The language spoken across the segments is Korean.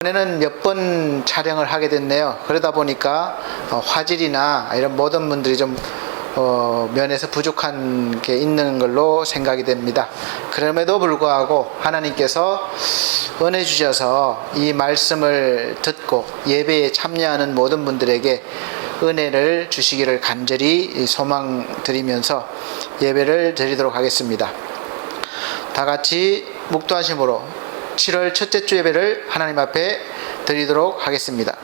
이번에는 몇 번 촬영을 하게 됐네요. 그러다 보니까 화질이나 이런 모든 분들이 좀 면에서 부족한 게 있는 걸로 생각이 됩니다. 그럼에도 불구하고 하나님께서 은혜 주셔서 이 말씀을 듣고 예배에 참여하는 모든 분들에게 은혜를 주시기를 간절히 소망드리면서 예배를 드리도록 하겠습니다. 다 같이 묵도하심으로 7월 첫째 주 예배를 하나님 앞에 드리도록 하겠습니다.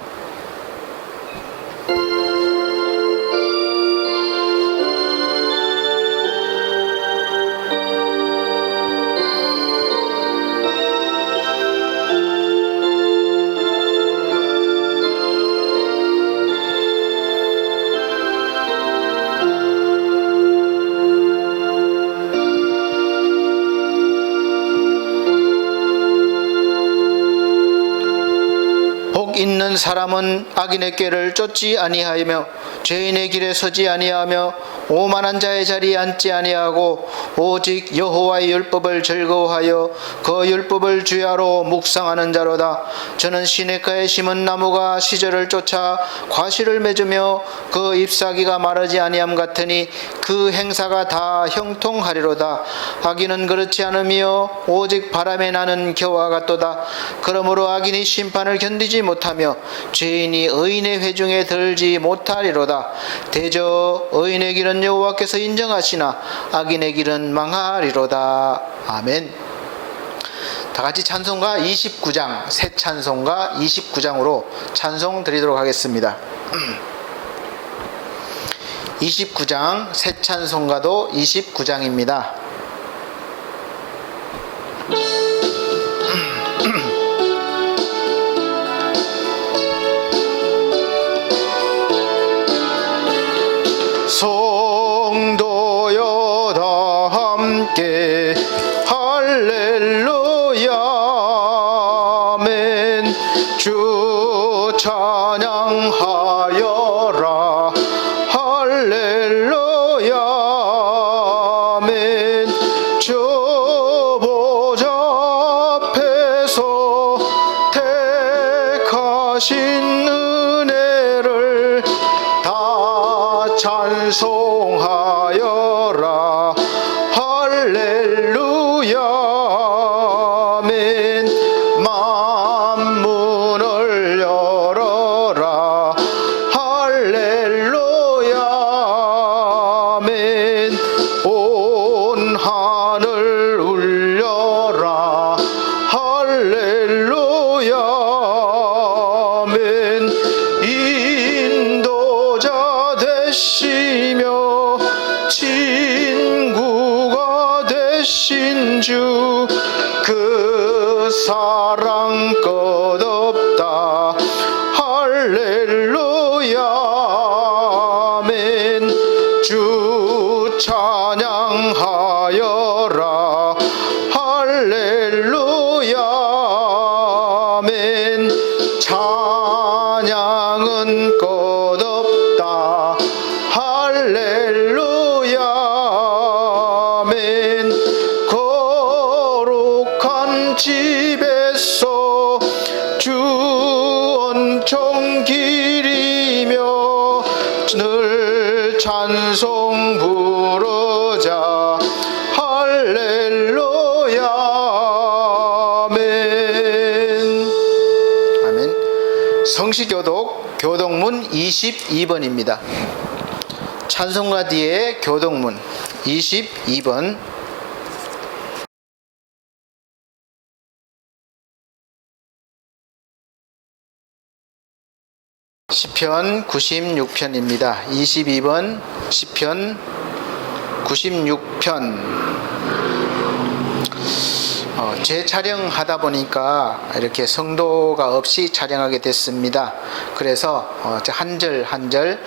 복 있는 사람은 악인의 꾀를 쫓지 아니하며 죄인의 길에 서지 아니하며 오만한 자의 자리에 앉지 아니하고 오직 여호와의 율법을 즐거워하여 그 율법을 주야로 묵상하는 자로다. 저는 시냇가에 심은 나무가 시절을 쫓아 과실을 맺으며 그 잎사귀가 마르지 아니함 같으니 그 행사가 다 형통하리로다. 악인은 그렇지 않으며 오직 바람에 나는 겨와 같도다. 그러므로 악인이 심판을 견디지 못하며 죄인이 의인의 회중에 들지 못하리로다. 대저 의인의 길은 여호와께서 인정하시나 악인의 길은 망하리로다. 아멘. 다 같이 찬송가 29장, 새 찬송가 29장으로 찬송 드리도록 하겠습니다. 29장, 새 찬송가도 29장입니다. 성도여 다 함께 할렐루야 아멘. 주 찬양하여라 할렐루야 아멘. 주 보좌 앞에서 택하신 은혜를 다 찬송하여라 할렐루야 아멘. 만문을 열어라 할렐루야 아멘. 온 하늘 울려라 할렐루야 아멘. 인도자 되시며 친구가 되신 주 그 사랑 끝없다 할렐루야 아멘. 주 찬양하여라 할렐루야 아멘. 찬양은 끝없다 할렐루야 아멘. 거룩한 집에서 주 은총 기리며 늘 찬송 부르자 할렐루야 아멘. 아멘. 성시교독 교독문 22번입니다. 찬송가 뒤에 교독문 22번. 시편 96편입니다. 22번 시편 96편. 재촬영하다 보니까 이렇게 성도가 없이 촬영하게 됐습니다. 그래서 한 절 한 절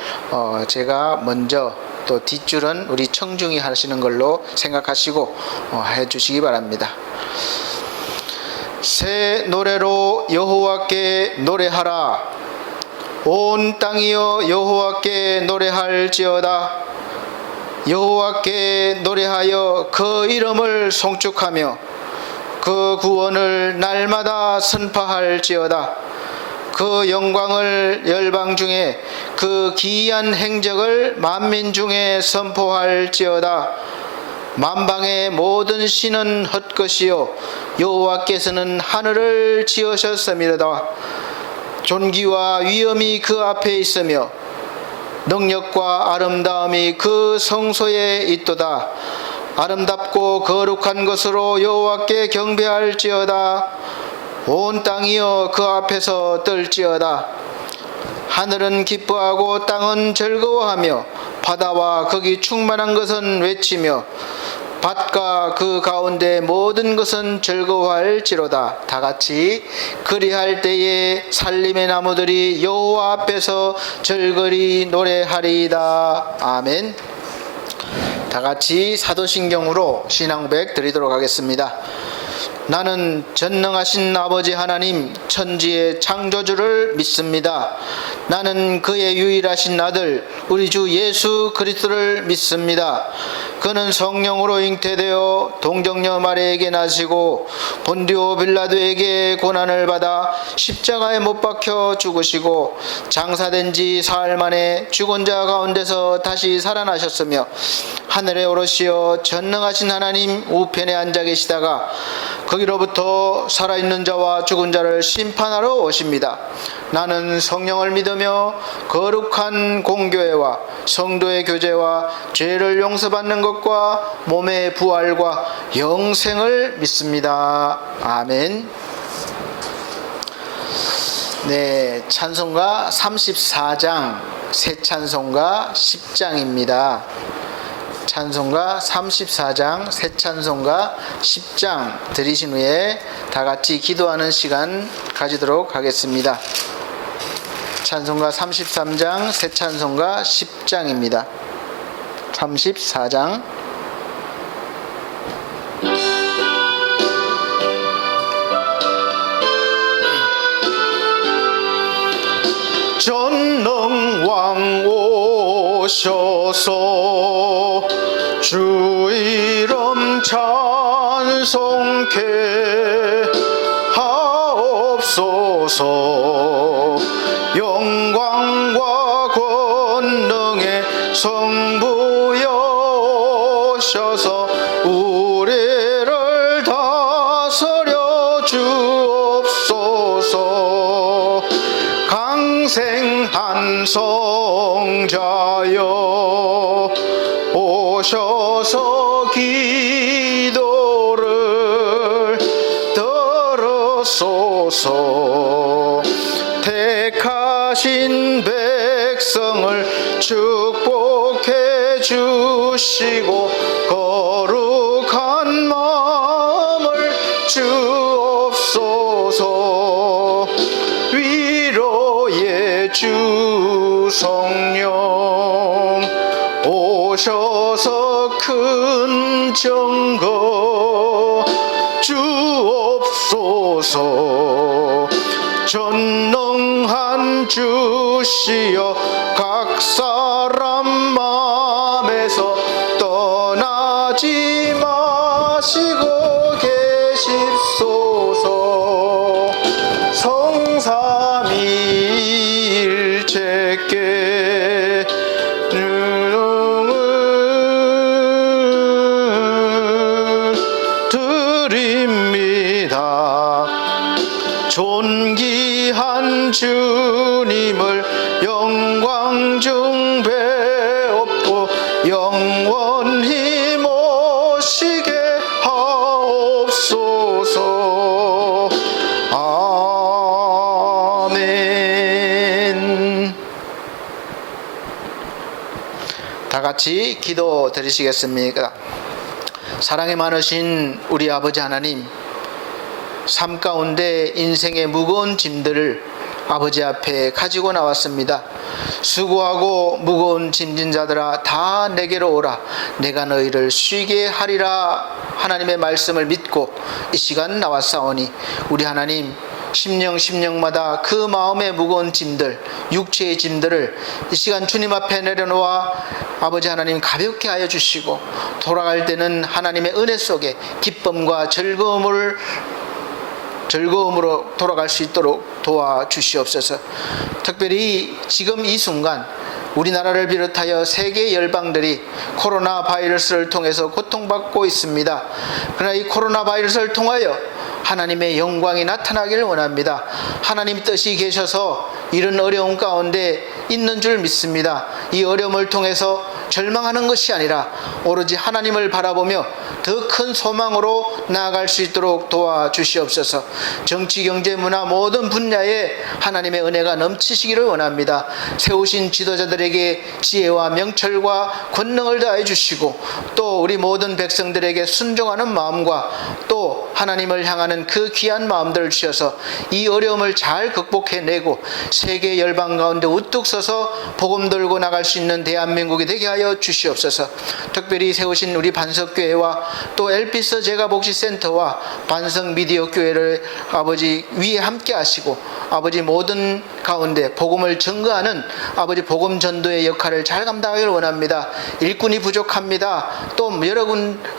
제가 먼저, 또 뒷줄은 우리 청중이 하시는 걸로 생각하시고 해주시기 바랍니다. 새 노래로 여호와께 노래하라. 온 땅이여 여호와께 노래할지어다. 여호와께 노래하여 그 이름을 송축하며 그 구원을 날마다 선포할지어다. 그 영광을 열방 중에, 그 기이한 행적을 만민 중에 선포할지어다. 만방의 모든 신은 헛것이요 여호와께서는 하늘을 지으셨음이로다. 존귀와 위엄이 그 앞에 있으며 능력과 아름다움이 그 성소에 있도다. 아름답고 거룩한 것으로 여호와께 경배할지어다. 온 땅이여 그 앞에서 떨지어다. 하늘은 기뻐하고 땅은 즐거워하며 바다와 거기 충만한 것은 외치며 밭과 그 가운데 모든 것은 즐거워할지로다. 다 같이 그리할 때에 살림의 나무들이 여호와 앞에서 즐거리 노래하리이다. 아멘. 다 같이 사도신경으로 신앙고백 드리도록 하겠습니다. 나는 전능하신 아버지 하나님 천지의 창조주를 믿습니다. 나는 그의 유일하신 아들 우리 주 예수 그리스도를 믿습니다. 그는 성령으로 잉태되어 동정녀 마리아에게 나시고 본디오 빌라도에게 고난을 받아 십자가에 못 박혀 죽으시고 장사된 지 사흘 만에 죽은 자 가운데서 다시 살아나셨으며 하늘에 오르시어 전능하신 하나님 우편에 앉아 계시다가 거기로부터 살아있는 자와 죽은 자를 심판하러 오십니다. 나는 성령을 믿으며 거룩한 공교회와 성도의 교제와 죄를 용서받는 것과 몸의 부활과 영생을 믿습니다. 아멘. 네, 찬송가 34장, 새 찬송가 10장입니다. 찬송가 34장, 새 찬송가 10장 들으신 후에 다 같이 기도하는 시간 가지도록 하겠습니다. 찬송가 33장, 새 찬송가 10장입니다. 34장. 전능왕 오셔서 주 이름 찬송케 하옵소서. 영광과 권능의 성부여셔서 우리를 다스려 주옵소서. 강생한 성자여 오셔서 기도를 들으소서. 택하신 백성을 축복해 주시고 거룩한 마음을 주옵소서. 위로의 주 성령 오셔서 큰 증거 주옵소서. 전능한 주시여 각 사람 마음에서 떠나지 마시고 계십소서. 성삼위일체께 드립니다. 존귀한 주님을 영광 중 배옵고 영원히 모시게 하옵소서. 아멘. 다 같이 기도 드리시겠습니까? 사랑이 많으신 우리 아버지 하나님, 삶 가운데 인생의 무거운 짐들을 아버지 앞에 가지고 나왔습니다. 수고하고 무거운 짐진 자들아 다 내게로 오라. 내가 너희를 쉬게 하리라. 하나님의 말씀을 믿고 이 시간 나왔사오니 우리 하나님 심령마다 그 마음의 무거운 짐들, 육체의 짐들을 이 시간 주님 앞에 내려놓아 아버지 하나님 가볍게 하여 주시고 돌아갈 때는 하나님의 은혜 속에 기쁨과 즐거움으로 돌아갈 수 있도록 도와주시옵소서. 특별히 지금 이 순간 우리나라를 비롯하여 세계 열방들이 코로나 바이러스를 통해서 고통받고 있습니다. 그러나 이 코로나 바이러스를 통하여 하나님의 영광이 나타나기를 원합니다. 하나님 뜻이 계셔서 이런 어려움 가운데 있는 줄 믿습니다. 이 어려움을 통해서 절망하는 것이 아니라 오로지 하나님을 바라보며 더 큰 소망으로 나아갈 수 있도록 도와주시옵소서. 정치, 경제, 문화 모든 분야에 하나님의 은혜가 넘치시기를 원합니다. 세우신 지도자들에게 지혜와 명철과 권능을 다해 주시고 또 우리 모든 백성들에게 순종하는 마음과 또 하나님을 향하는 그 귀한 마음들을 주셔서 이 어려움을 잘 극복해내고 세계 열방 가운데 우뚝 서서 복음 들고 나갈 수 있는 대한민국이 되게 하여 주시옵소서. 특별히 세우신 우리 반석교회와 또 엘피스 제가복지센터와 반석미디어교회를 아버지 위에 함께 하시고 아버지 모든 가운데 복음을 증거하는 아버지 복음 전도의 역할을 잘 감당하기를 원합니다. 일꾼이 부족합니다. 또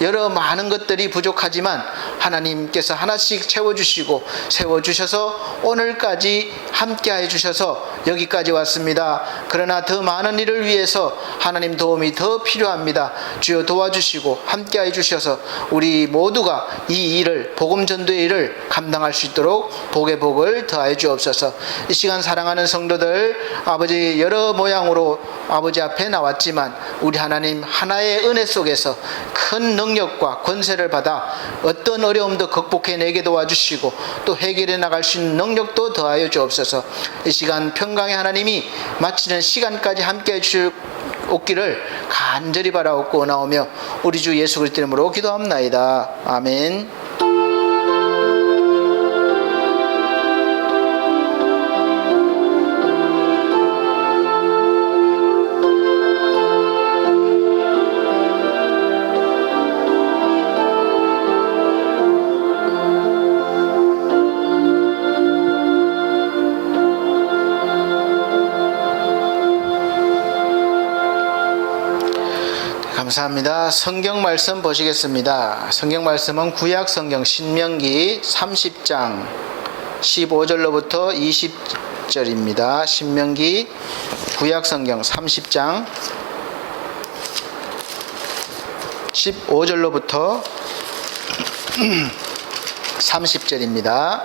여러 많은 것들이 부족하지만 하나님께서 하나씩 채워주시고 세워주셔서 오늘까지 함께해 주셔서 여기까지 왔습니다. 그러나 더 많은 일을 위해서 하나님 도움이 더 필요합니다. 주여 도와주시고 함께해 주셔서 우리 모두가 이 일을 복음 전도의 일을 감당할 수 있도록 복의 복을 더하여 주옵소서. 이 시간 사랑하는 성도들 아버지 여러 모양으로 아버지 앞에 나왔지만 우리 하나님 하나의 은혜 속에서 큰 능력과 권세를 받아 어떤 어려움도 극복해내게 도와주시고 또 해결해 나갈 수 있는 능력도 더하여 주옵소서. 이 시간 평강의 하나님이 마치는 시간까지 함께해 주옵기를 간절히 바라옵고 나오며 우리 주 예수 그리스도 이름으로 기도합나이다. 아멘. 감사합니다. 성경 말씀 보시겠습니다. 성경 말씀은 구약 성경 신명기 30장 15절로부터 20절입니다. 신명기 구약 성경 30장 15절로부터 30절입니다.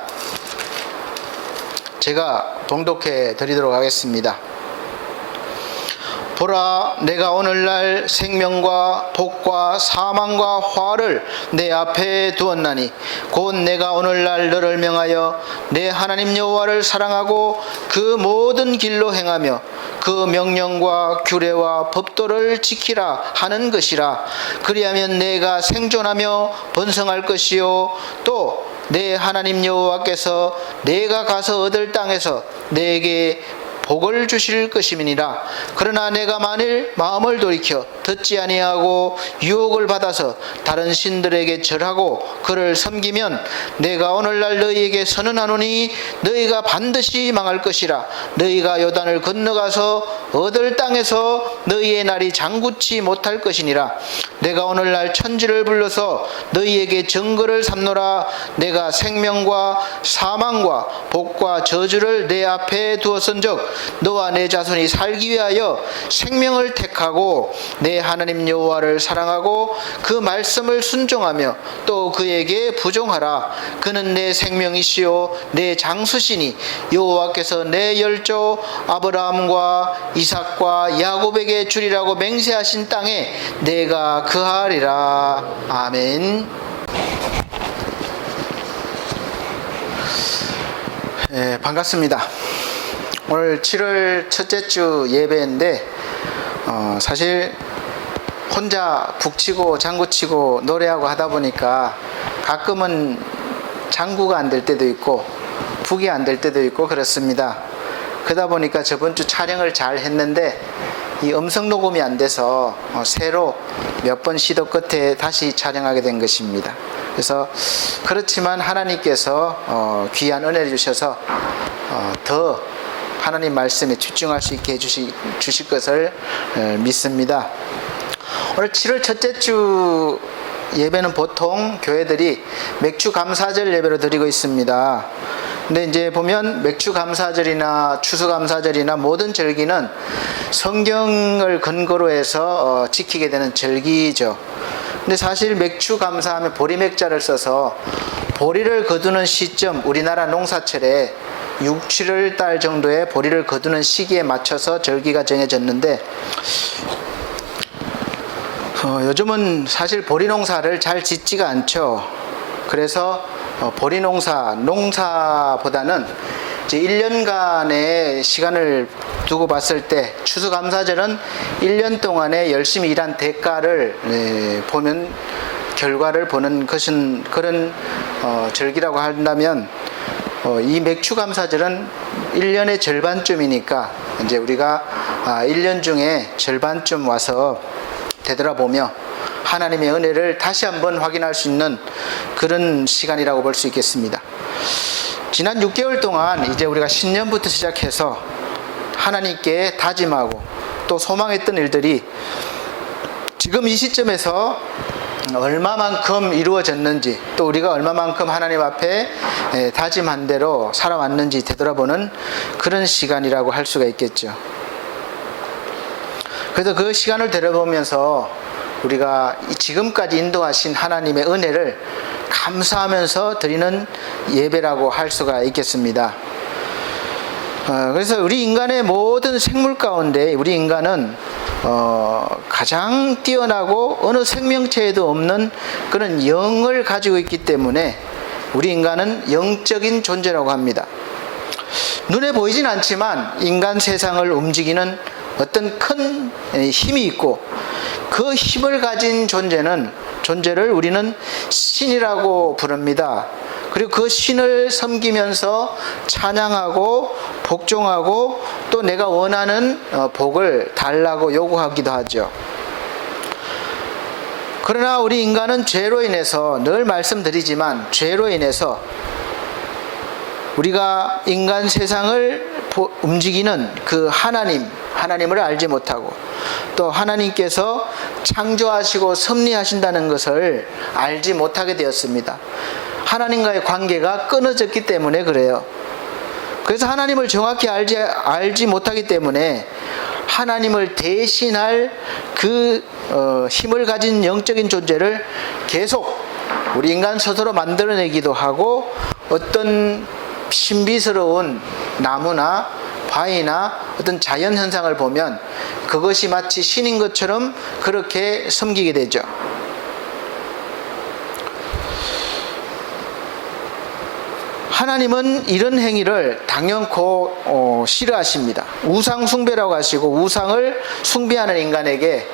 제가 봉독해 드리도록 하겠습니다. 보라, 내가 오늘날 생명과 복과 사망과 화를 내 앞에 두었나니 곧 내가 오늘날 너를 명하여 내 하나님 여호와를 사랑하고 그 모든 길로 행하며 그 명령과 규례와 법도를 지키라 하는 것이라. 그리하면 내가 생존하며 번성할 것이요 또 내 하나님 여호와께서 내가 가서 얻을 땅에서 내게 복을 주실 것임이니라. 그러나 내가 만일 마음을 돌이켜 듣지 아니하고 유혹을 받아서 다른 신들에게 절하고 그를 섬기면 내가 오늘날 너희에게 선언하노니 너희가 반드시 망할 것이라. 너희가 요단을 건너가서 얻을 땅에서 너희의 날이 장구치 못할 것이니라. 내가 오늘날 천지를 불러서 너희에게 증거를 삼노라. 내가 생명과 사망과 복과 저주를 내 앞에 두었은즉 너와 내 자손이 살기 위하여 생명을 택하고 내 하나님 여호와를 사랑하고 그 말씀을 순종하며 또 그에게 부종하라. 그는 내 생명이시요 내 장수시니 여호와께서 내 열조 아브라함과 이삭과 야곱에게 주리라고 맹세하신 땅에 내가 거하리라. 아멘. 반갑습니다. 오늘 7월 첫째 주 예배인데 사실 혼자 북치고 장구치고 노래하고 하다 보니까 가끔은 장구가 안 될 때도 있고 북이 안 될 때도 있고 그렇습니다. 그러다 보니까 저번 주 촬영을 잘 했는데 이 음성 녹음이 안 돼서 새로 몇 번 시도 끝에 다시 촬영하게 된 것입니다. 그래서 그렇지만 하나님께서 귀한 은혜를 주셔서 더 하나님 말씀에 집중할 수 있게 주실 것을 믿습니다. 오늘 7월 첫째 주 예배는 보통 교회들이 맥주 감사절 예배로 드리고 있습니다. 근데 이제 보면 맥주 감사절이나 추수 감사절이나 모든 절기는 성경을 근거로 해서 지키게 되는 절기죠. 근데 사실 맥주 감사하면 보리맥자를 써서 보리를 거두는 시점, 우리나라 농사철에 6, 7월 달 정도에 보리를 거두는 시기에 맞춰서 절기가 정해졌는데 요즘은 사실 보리 농사를 잘 짓지가 않죠. 그래서 보리 농사보다는 이제 1년간의 시간을 두고 봤을 때 추수감사절은 1년 동안에 열심히 일한 대가를 보면 결과를 보는 것은 그런 절기라고 한다면 이 맥추감사절은 1년의 절반쯤이니까 이제 우리가 1년 중에 절반쯤 와서 되돌아보며 하나님의 은혜를 다시 한번 확인할 수 있는 그런 시간이라고 볼 수 있겠습니다. 지난 6개월 동안 이제 우리가 신년부터 시작해서 하나님께 다짐하고 또 소망했던 일들이 지금 이 시점에서 얼마만큼 이루어졌는지, 또 우리가 얼마만큼 하나님 앞에 다짐한 대로 살아왔는지 되돌아보는 그런 시간이라고 할 수가 있겠죠. 그래서 그 시간을 되돌아보면서 우리가 지금까지 인도하신 하나님의 은혜를 감사하면서 드리는 예배라고 할 수가 있겠습니다. 그래서 우리 인간의 모든 생물 가운데 우리 인간은 가장 뛰어나고 어느 생명체에도 없는 그런 영을 가지고 있기 때문에 우리 인간은 영적인 존재라고 합니다. 눈에 보이진 않지만 인간 세상을 움직이는 어떤 큰 힘이 있고, 그 힘을 가진 존재를 우리는 신이라고 부릅니다. 그리고 그 신을 섬기면서 찬양하고 복종하고 또 내가 원하는 복을 달라고 요구하기도 하죠. 그러나 우리 인간은 죄로 인해서, 늘 말씀드리지만 죄로 인해서 우리가 인간 세상을 움직이는 그 하나님을 알지 못하고, 또 하나님께서 창조하시고 섭리하신다는 것을 알지 못하게 되었습니다. 하나님과의 관계가 끊어졌기 때문에 그래요. 그래서 하나님을 정확히 알지 못하기 때문에 하나님을 대신할 그 힘을 가진 영적인 존재를 계속 우리 인간 스스로 만들어내기도 하고, 어떤 신비스러운 나무나 바위나 어떤 자연 현상을 보면 그것이 마치 신인 것처럼 그렇게 섬기게 되죠. 하나님은 이런 행위를 당연코 싫어하십니다. 우상 숭배라고 하시고, 우상을 숭배하는 인간에게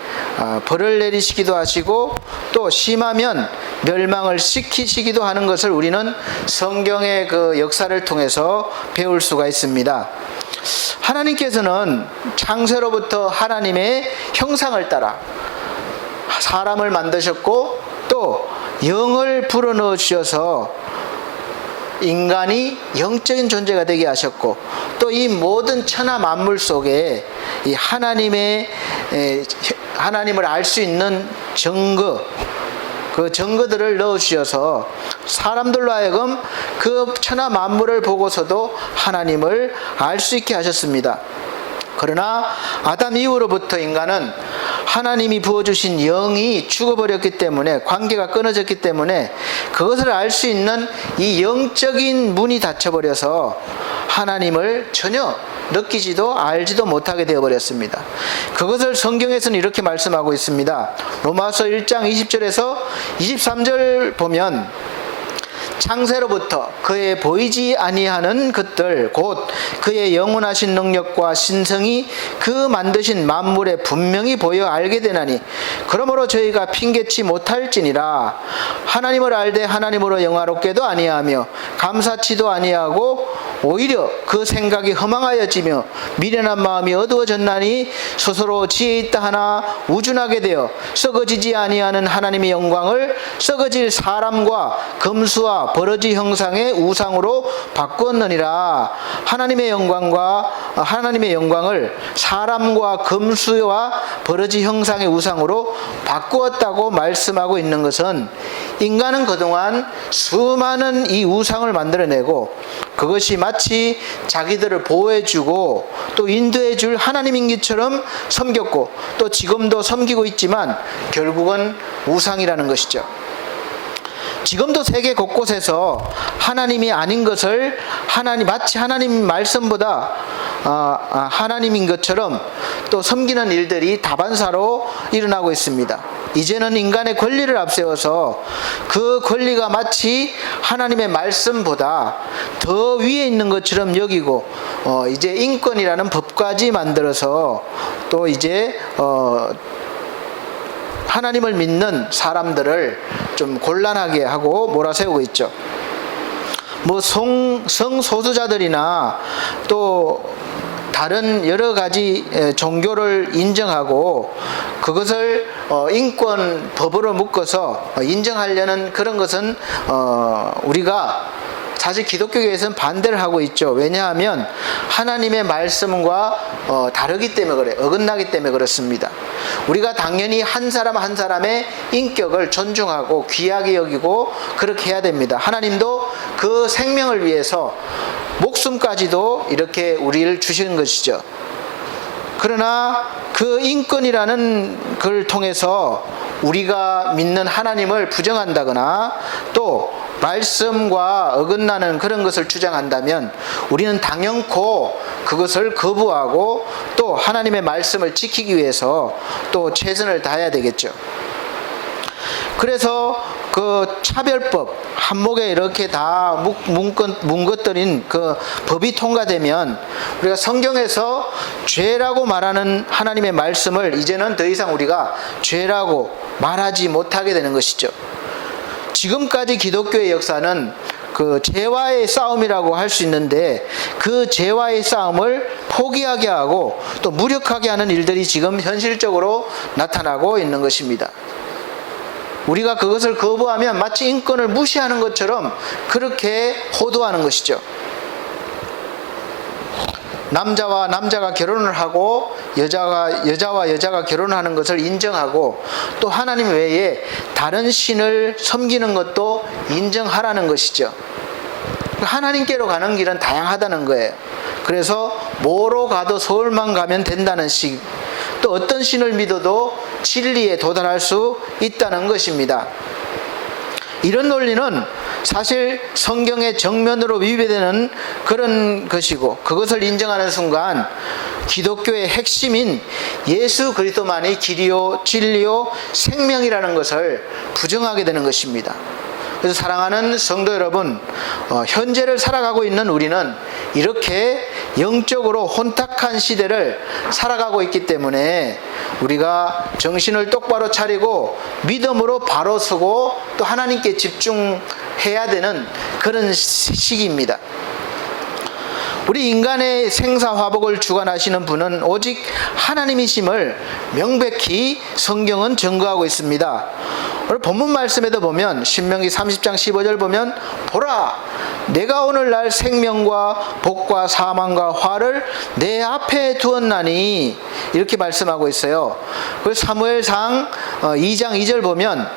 벌을 내리시기도 하시고, 또 심하면 멸망을 시키시기도 하는 것을 우리는 성경의 그 역사를 통해서 배울 수가 있습니다. 하나님께서는 창세로부터 하나님의 형상을 따라 사람을 만드셨고, 또 영을 불어넣어 주셔서 인간이 영적인 존재가 되게 하셨고, 또 이 모든 천하 만물 속에 이 하나님을 알 수 있는 증거, 그 증거들을 넣어주셔서 사람들로 하여금 그 천하 만물을 보고서도 하나님을 알 수 있게 하셨습니다. 그러나 아담 이후로부터 인간은 하나님이 부어주신 영이 죽어버렸기 때문에, 관계가 끊어졌기 때문에 그것을 알 수 있는 이 영적인 문이 닫혀버려서 하나님을 전혀 느끼지도 알지도 못하게 되어버렸습니다. 그것을 성경에서는 이렇게 말씀하고 있습니다. 로마서 1장 20절에서 23절 보면, 창세로부터 그의 보이지 아니하는 것들 곧 그의 영원하신 능력과 신성이 그 만드신 만물에 분명히 보여 알게 되나니, 그러므로 저희가 핑계치 못할지니라. 하나님을 알되 하나님으로 영화롭게도 아니하며 감사치도 아니하고 오히려 그 생각이 허망하여지며 미련한 마음이 어두워졌나니, 스스로 지혜 있다 하나 우준하게 되어 썩어지지 아니하는 하나님의 영광을 썩어질 사람과 금수와 모습과 버러지 형상의 우상으로 바꾸었느니라. 하나님의 영광을 사람과 금수와 버러지 형상의 우상으로 바꾸었다고 말씀하고 있는 것은, 인간은 그동안 수많은 이 우상을 만들어내고 그것이 마치 자기들을 보호해주고 또 인도해줄 하나님인 것처럼 섬겼고 또 지금도 섬기고 있지만 결국은 우상이라는 것이죠. 지금도 세계 곳곳에서 하나님이 아닌 것을 마치 하나님 말씀보다 하나님인 것처럼 또 섬기는 일들이 다반사로 일어나고 있습니다. 이제는 인간의 권리를 앞세워서 그 권리가 마치 하나님의 말씀보다 더 위에 있는 것처럼 여기고 이제 인권이라는 법까지 만들어서 또 이제 하나님을 믿는 사람들을 좀 곤란하게 하고 몰아세우고 있죠. 뭐 성소수자들이나 또 다른 여러 가지 종교를 인정하고 그것을 인권법으로 묶어서 인정하려는 그런 것은 우리가 사실 기독교계에서는 반대를 하고 있죠. 왜냐하면 하나님의 말씀과 다르기 때문에 그래요. 어긋나기 때문에 그렇습니다. 우리가 당연히 한 사람 한 사람의 인격을 존중하고 귀하게 여기고 그렇게 해야 됩니다. 하나님도 그 생명을 위해서 목숨까지도 이렇게 우리를 주시는 것이죠. 그러나 그 인권이라는 걸 통해서 우리가 믿는 하나님을 부정한다거나 또 말씀과 어긋나는 그런 것을 주장한다면 우리는 당연코 그것을 거부하고 또 하나님의 말씀을 지키기 위해서 또 최선을 다해야 되겠죠. 그래서 그 차별법 한목에 이렇게 다 뭉거뜨린 그 법이 통과되면 우리가 성경에서 죄라고 말하는 하나님의 말씀을 이제는 더 이상 우리가 죄라고 말하지 못하게 되는 것이죠. 지금까지 기독교의 역사는 그 죄와의 싸움이라고 할 수 있는데 그 죄와의 싸움을 포기하게 하고 또 무력하게 하는 일들이 지금 현실적으로 나타나고 있는 것입니다. 우리가 그것을 거부하면 마치 인권을 무시하는 것처럼 그렇게 호도하는 것이죠. 남자와 남자가 결혼을 하고 여자와 여자가 결혼하는 것을 인정하고 또 하나님 외에 다른 신을 섬기는 것도 인정하라는 것이죠. 하나님께로 가는 길은 다양하다는 거예요. 그래서 뭐로 가도 서울만 가면 된다는 식, 또 어떤 신을 믿어도 진리에 도달할 수 있다는 것입니다. 이런 논리는 사실 성경의 정면으로 위배되는 그런 것이고 그것을 인정하는 순간 기독교의 핵심인 예수 그리스도만이 길이요 진리요 생명이라는 것을 부정하게 되는 것입니다. 그래서 사랑하는 성도 여러분, 현재를 살아가고 있는 우리는 이렇게 영적으로 혼탁한 시대를 살아가고 있기 때문에 우리가 정신을 똑바로 차리고 믿음으로 바로 서고 또 하나님께 집중해야 되는 그런 시기입니다. 우리 인간의 생사화복을 주관하시는 분은 오직 하나님이심을 명백히 성경은 증거하고 있습니다. 오늘 본문 말씀에도 보면 신명기 30장 15절 보면 보라 내가 오늘날 생명과 복과 사망과 화를 내 앞에 두었나니 이렇게 말씀하고 있어요. 그리고 사무엘상 2장 2절 보면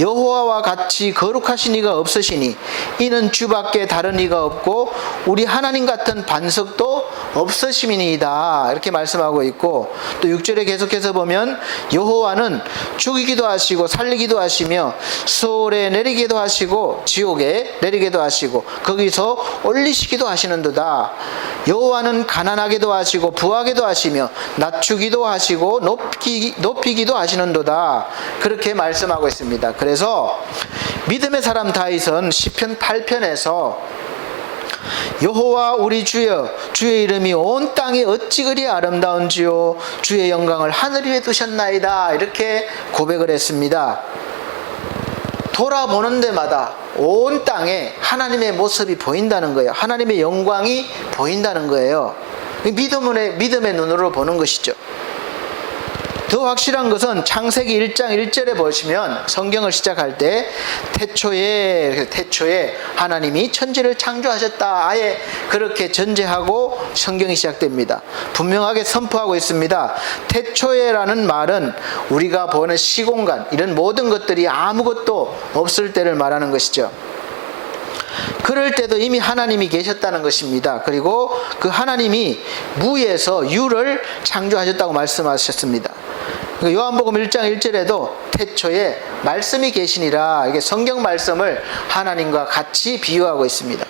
여호와와 같이 거룩하신 이가 없으시니 이는 주밖에 다른 이가 없고 우리 하나님 같은 반석도 없으심이니이다 이렇게 말씀하고 있고 또 6절에 계속해서 보면 여호와는 죽이기도 하시고 살리기도 하시며 수월에 내리기도 하시고 지옥에 내리기도 하시고 거기서 올리시기도 하시는도다. 여호와는 가난하게도 하시고 부하게도 하시며 낮추기도 하시고 높이기도 하시는도다 그렇게 말씀하고 있습니다. 그래서 믿음의 사람 다윗은 시편 8편에서 여호와 우리 주여 주의 이름이 온 땅에 어찌 그리 아름다운지요 주의 영광을 하늘 위에 두셨나이다 이렇게 고백을 했습니다. 돌아보는 데마다 온 땅에 하나님의 모습이 보인다는 거예요. 하나님의 영광이 보인다는 거예요. 믿음의 눈으로 보는 것이죠. 더 확실한 것은 창세기 1장 1절에 보시면 성경을 시작할 때 태초에 하나님이 천지를 창조하셨다, 아예 그렇게 전제하고 성경이 시작됩니다. 분명하게 선포하고 있습니다. 태초에라는 말은 우리가 보는 시공간, 이런 모든 것들이 아무것도 없을 때를 말하는 것이죠. 그럴 때도 이미 하나님이 계셨다는 것입니다. 그리고 그 하나님이 무에서 유를 창조하셨다고 말씀하셨습니다. 요한복음 1장 1절에도 태초에 말씀이 계시니라, 이게 성경 말씀을 하나님과 같이 비유하고 있습니다.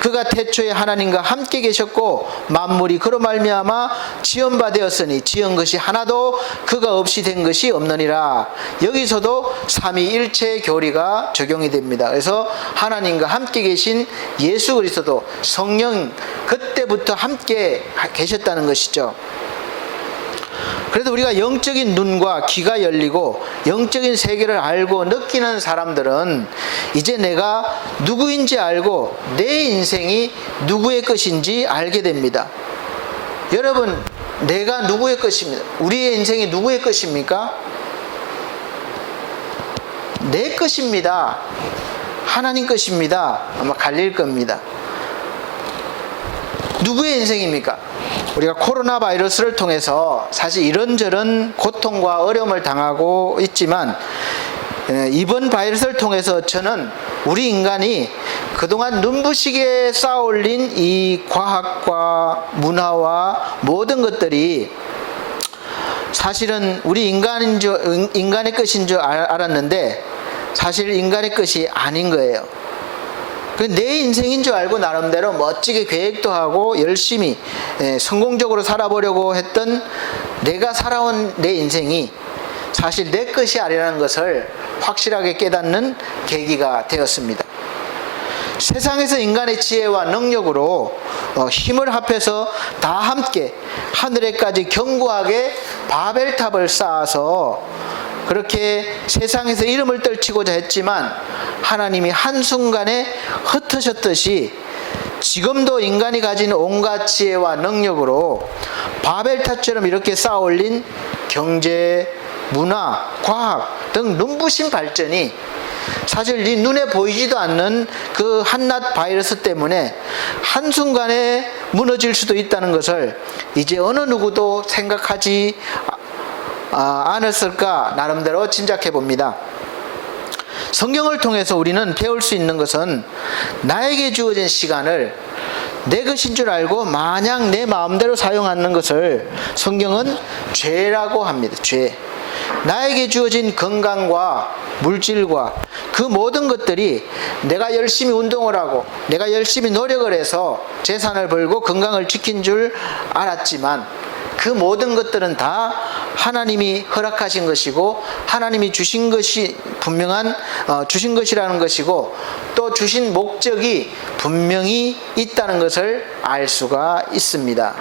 그가 태초에 하나님과 함께 계셨고 만물이 그로 말미암아 지은 바 되었으니 지은 것이 하나도 그가 없이 된 것이 없느니라. 여기서도 삼위일체 교리가 적용이 됩니다. 그래서 하나님과 함께 계신 예수 그리스도, 성령, 그때부터 함께 계셨다는 것이죠. 그래도 우리가 영적인 눈과 귀가 열리고 영적인 세계를 알고 느끼는 사람들은 이제 내가 누구인지 알고 내 인생이 누구의 것인지 알게 됩니다. 여러분, 내가 누구의 것입니다. 우리의 인생이 누구의 것입니까? 내 것입니다. 하나님 것입니다. 아마 갈릴 겁니다. 누구의 인생입니까? 우리가 코로나 바이러스를 통해서 사실 이런저런 고통과 어려움을 당하고 있지만, 이번 바이러스를 통해서 저는 우리 인간이 그동안 눈부시게 쌓아올린 이 과학과 문화와 모든 것들이 사실은 우리 인간의 것인 줄 알았는데 사실 인간의 것이 아닌 거예요. 내 인생인 줄 알고 나름대로 멋지게 계획도 하고 열심히 성공적으로 살아보려고 했던 내가 살아온 내 인생이 사실 내 것이 아니라는 것을 확실하게 깨닫는 계기가 되었습니다. 세상에서 인간의 지혜와 능력으로 힘을 합해서 다 함께 하늘에까지 견고하게 바벨탑을 쌓아서 그렇게 세상에서 이름을 떨치고자 했지만 하나님이 한순간에 흩으셨듯이 지금도 인간이 가진 온갖 지혜와 능력으로 바벨탑처럼 이렇게 쌓아올린 경제, 문화, 과학 등 눈부신 발전이 사실 네 눈에 보이지도 않는 그 한낱 바이러스 때문에 한순간에 무너질 수도 있다는 것을 이제 어느 누구도 생각하지 않았을까 나름대로 짐작해 봅니다. 성경을 통해서 우리는 배울 수 있는 것은 나에게 주어진 시간을 내 것인 줄 알고 마냥 내 마음대로 사용하는 것을 성경은 죄라고 합니다. 죄. 나에게 주어진 건강과 물질과 그 모든 것들이 내가 열심히 운동을 하고 내가 열심히 노력을 해서 재산을 벌고 건강을 지킨 줄 알았지만 그 모든 것들은 다 하나님이 허락하신 것이고 하나님이 주신 것이 주신 것이라는 것이고 또 주신 목적이 분명히 있다는 것을 알 수가 있습니다.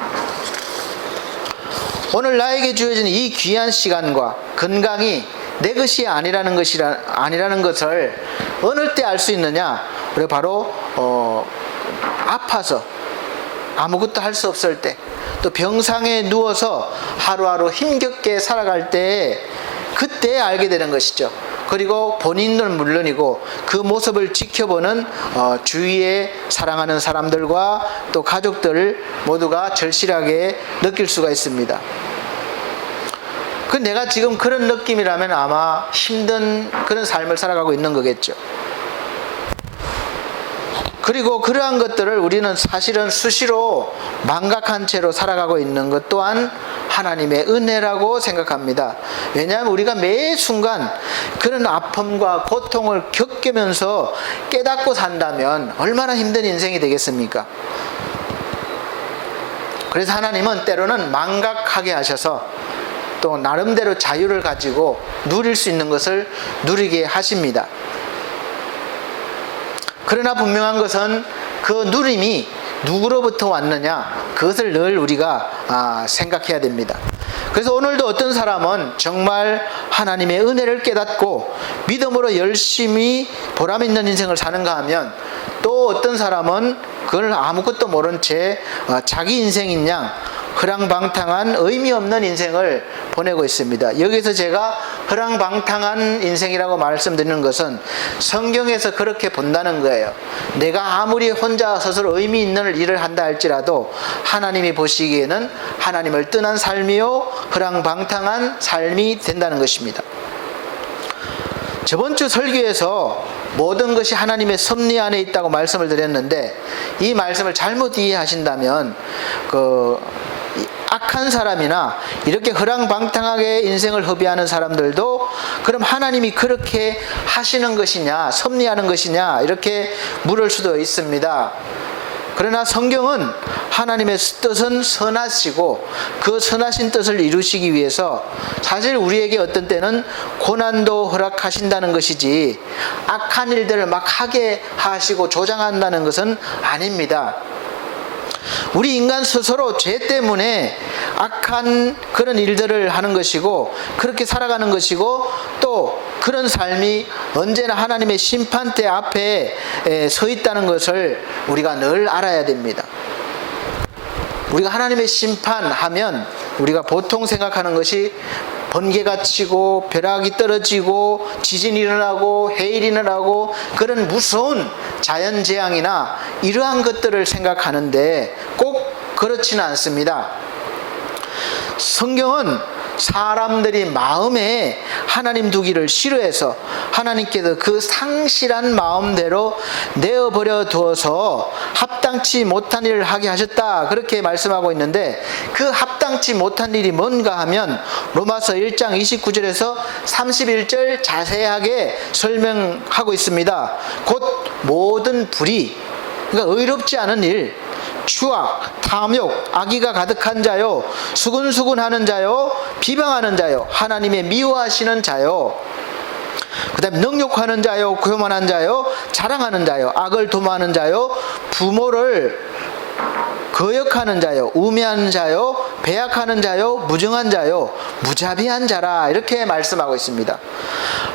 오늘 나에게 주어진 이 귀한 시간과 건강이 내 것이 아니라는 것을 어느 때 알 수 있느냐? 우리가 바로 아파서 아무것도 할 수 없을 때, 또 병상에 누워서 하루하루 힘겹게 살아갈 때 그때 알게 되는 것이죠. 그리고 본인은 물론이고 그 모습을 지켜보는 주위에 사랑하는 사람들과 또 가족들 모두가 절실하게 느낄 수가 있습니다. 내가 지금 그런 느낌이라면 아마 힘든 그런 삶을 살아가고 있는 거겠죠. 그리고 그러한 것들을 우리는 사실은 수시로 망각한 채로 살아가고 있는 것 또한 하나님의 은혜라고 생각합니다. 왜냐하면 우리가 매 순간 그런 아픔과 고통을 겪으면서 깨닫고 산다면 얼마나 힘든 인생이 되겠습니까? 그래서 하나님은 때로는 망각하게 하셔서 또 나름대로 자유를 가지고 누릴 수 있는 것을 누리게 하십니다. 그러나 분명한 것은 그 누림이 누구로부터 왔느냐, 그것을 늘 우리가 생각해야 됩니다. 그래서 오늘도 어떤 사람은 정말 하나님의 은혜를 깨닫고 믿음으로 열심히 보람 있는 인생을 사는가 하면, 또 어떤 사람은 그걸 아무것도 모른 채 자기 인생인 양 허랑방탕한 의미 없는 인생을 보내고 있습니다. 여기서 제가 허랑방탕한 인생이라고 말씀드리는 것은 성경에서 그렇게 본다는 거예요. 내가 아무리 혼자 스스로 의미 있는 일을 한다 할지라도 하나님이 보시기에는 하나님을 떠난 삶이요 허랑방탕한 삶이 된다는 것입니다. 저번 주 설교에서 모든 것이 하나님의 섭리 안에 있다고 말씀을 드렸는데, 이 말씀을 잘못 이해하신다면 악한 사람이나 이렇게 허랑방탕하게 인생을 허비하는 사람들도 그럼 하나님이 그렇게 하시는 것이냐, 섭리하는 것이냐 이렇게 물을 수도 있습니다. 그러나 성경은 하나님의 뜻은 선하시고 그 선하신 뜻을 이루시기 위해서 사실 우리에게 어떤 때는 고난도 허락하신다는 것이지 악한 일들을 막 하게 하시고 조장한다는 것은 아닙니다. 우리 인간 스스로 죄 때문에 악한 그런 일들을 하는 것이고 그렇게 살아가는 것이고, 또 그런 삶이 언제나 하나님의 심판대 앞에 서 있다는 것을 우리가 늘 알아야 됩니다. 우리가 하나님의 심판하면 우리가 보통 생각하는 것이 번개가 치고 벼락이 떨어지고 지진이 일어나고 해일이 일어나고 그런 무서운 자연재앙이나 이러한 것들을 생각하는데 꼭 그렇지는 않습니다. 성경은 사람들이 마음에 하나님 두기를 싫어해서 하나님께서 그 상실한 마음대로 내어버려 두어서 합당치 못한 일을 하게 하셨다, 그렇게 말씀하고 있는데, 그 합당치 못한 일이 뭔가 하면 로마서 1장 29절에서 31절 자세하게 설명하고 있습니다. 곧 모든 불의, 그러니까 의롭지 않은 일, 추악, 탐욕, 악의가 가득한 자요, 수근수근하는 자요, 비방하는 자요, 하나님의 미워하시는 자요, 그 다음에 능욕하는 자요, 교만한 자요, 자랑하는 자요, 악을 도모하는 자요, 부모를 거역하는 자요, 우매하는 자요, 배약하는 자요, 무정한 자요, 무자비한 자라, 이렇게 말씀하고 있습니다.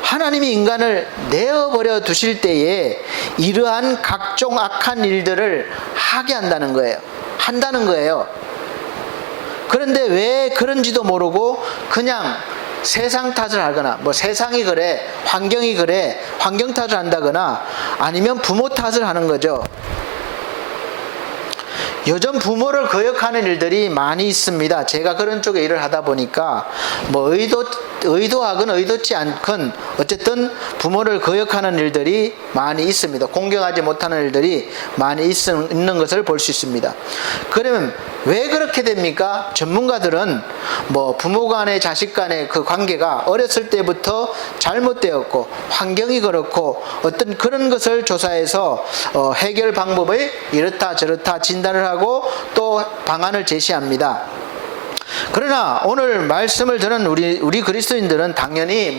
하나님이 인간을 내어버려 두실 때에 이러한 각종 악한 일들을 하게 한다는 거예요. 그런데 왜 그런지도 모르고 그냥 세상 탓을 하거나, 세상이 그래, 환경이 그래, 환경 탓을 한다거나 아니면 부모 탓을 하는 거죠. 요즘 부모를 거역하는 일들이 많이 있습니다. 제가 그런 쪽에 일을 하다 보니까 의도하건 의도치 않건 어쨌든 부모를 거역하는 일들이 많이 있습니다. 공경하지 못하는 일들이 많이 있는 것을 볼 수 있습니다. 그러면 왜 그렇게 됩니까? 전문가들은 부모 간의 자식 간의 그 관계가 어렸을 때부터 잘못되었고 환경이 그렇고 어떤 그런 것을 조사해서 해결 방법을 이렇다 저렇다 진단을 하고 또 방안을 제시합니다. 그러나 오늘 말씀을 듣는 우리 그리스도인들은 당연히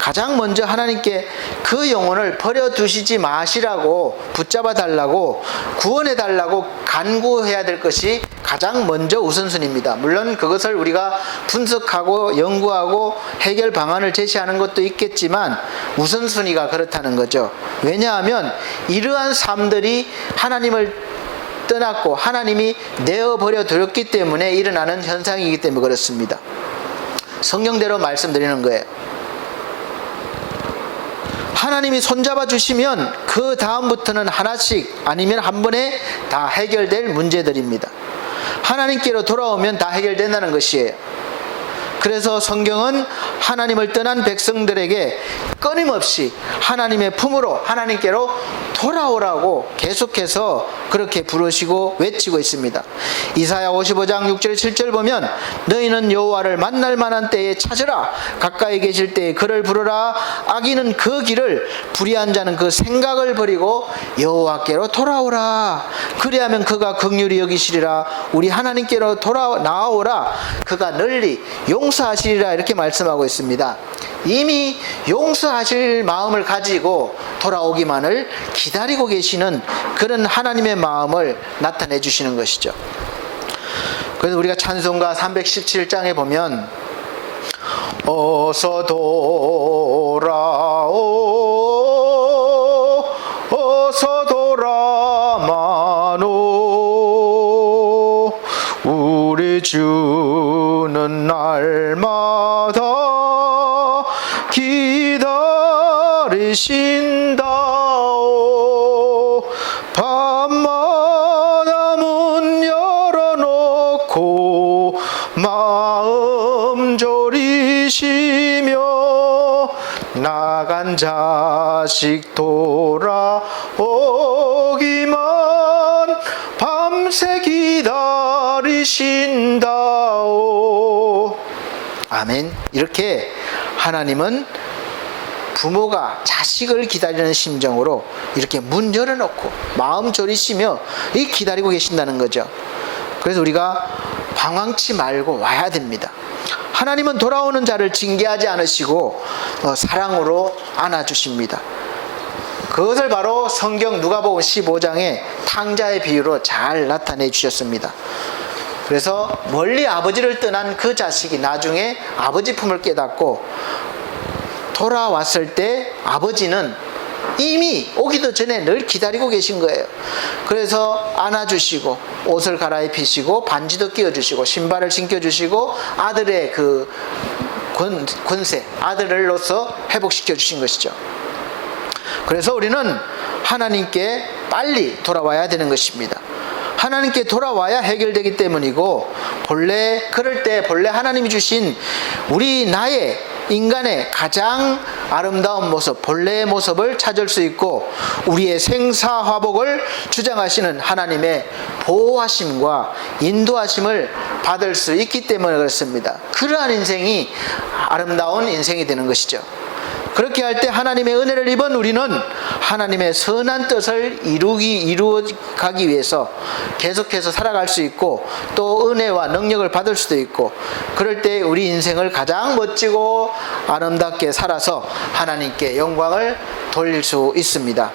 가장 먼저 하나님께 그 영혼을 버려두시지 마시라고, 붙잡아 달라고, 구원해 달라고 간구해야 될 것이 가장 먼저 우선순위입니다. 물론 그것을 우리가 분석하고 연구하고 해결 방안을 제시하는 것도 있겠지만 우선순위가 그렇다는 거죠. 왜냐하면 이러한 삶들이 하나님을 떠났고 하나님이 내어버려 두었기 때문에 일어나는 현상이기 때문에 그렇습니다. 성경대로 말씀드리는 거예요. 하나님이 손잡아 주시면 그 다음부터는 하나씩 아니면 한 번에 다 해결될 문제들입니다. 하나님께로 돌아오면 다 해결된다는 것이에요. 그래서 성경은 하나님을 떠난 백성들에게 끊임없이 하나님의 품으로, 하나님께로 돌아오라고 계속해서 그렇게 부르시고 외치고 있습니다. 이사야 55장 6절 7절 보면 너희는 여호와를 만날 만한 때에 찾으라, 가까이 계실 때에 그를 부르라. 악인은 그 길을, 불의한 자는 그 생각을 버리고 여호와께로 돌아오라. 그리하면 그가 긍휼히 여기시리라. 우리 하나님께로 나아오라. 그가 널리 용서하시리라. 이렇게 말씀하고 있습니다. 이미 용서하실 마음을 가지고 돌아오기만을 기다리고 계시는 그런 하나님의 마음을 나타내 주시는 것이죠. 그래서 우리가 찬송가 317장에 보면 어서 돌아오, 어서 돌아마노, 기다리신다오. 밤마다 문 열어놓고 마음 졸이시며 나간 자식 돌아오기만 밤새 기다리신다오. 아멘. 이렇게 하나님은 부모가 자식을 기다리는 심정으로 이렇게 문 열어놓고 마음 졸이시며 기다리고 계신다는 거죠. 그래서 우리가 방황치 말고 와야 됩니다. 하나님은 돌아오는 자를 징계하지 않으시고 사랑으로 안아주십니다. 그것을 바로 성경 누가복음 15장의 탕자의 비유로 잘 나타내 주셨습니다. 그래서 멀리 아버지를 떠난 그 자식이 나중에 아버지 품을 깨닫고 돌아왔을 때 아버지는 이미 오기도 전에 늘 기다리고 계신 거예요. 그래서 안아주시고 옷을 갈아입히시고 반지도 끼워주시고 신발을 신겨주시고 아들의 그 권세, 아들로서 회복시켜 주신 것이죠. 그래서 우리는 하나님께 빨리 돌아와야 되는 것입니다. 하나님께 돌아와야 해결되기 때문이고, 그럴 때 본래 하나님이 주신 나의 인간의 가장 아름다운 모습, 본래의 모습을 찾을 수 있고, 우리의 생사화복을 주장하시는 하나님의 보호하심과 인도하심을 받을 수 있기 때문에 그렇습니다. 그러한 인생이 아름다운 인생이 되는 것이죠. 그렇게 할 때 하나님의 은혜를 입은 우리는 하나님의 선한 뜻을 이루어가기 위해서 계속해서 살아갈 수 있고, 또 은혜와 능력을 받을 수도 있고, 그럴 때 우리 인생을 가장 멋지고 아름답게 살아서 하나님께 영광을 돌릴 수 있습니다.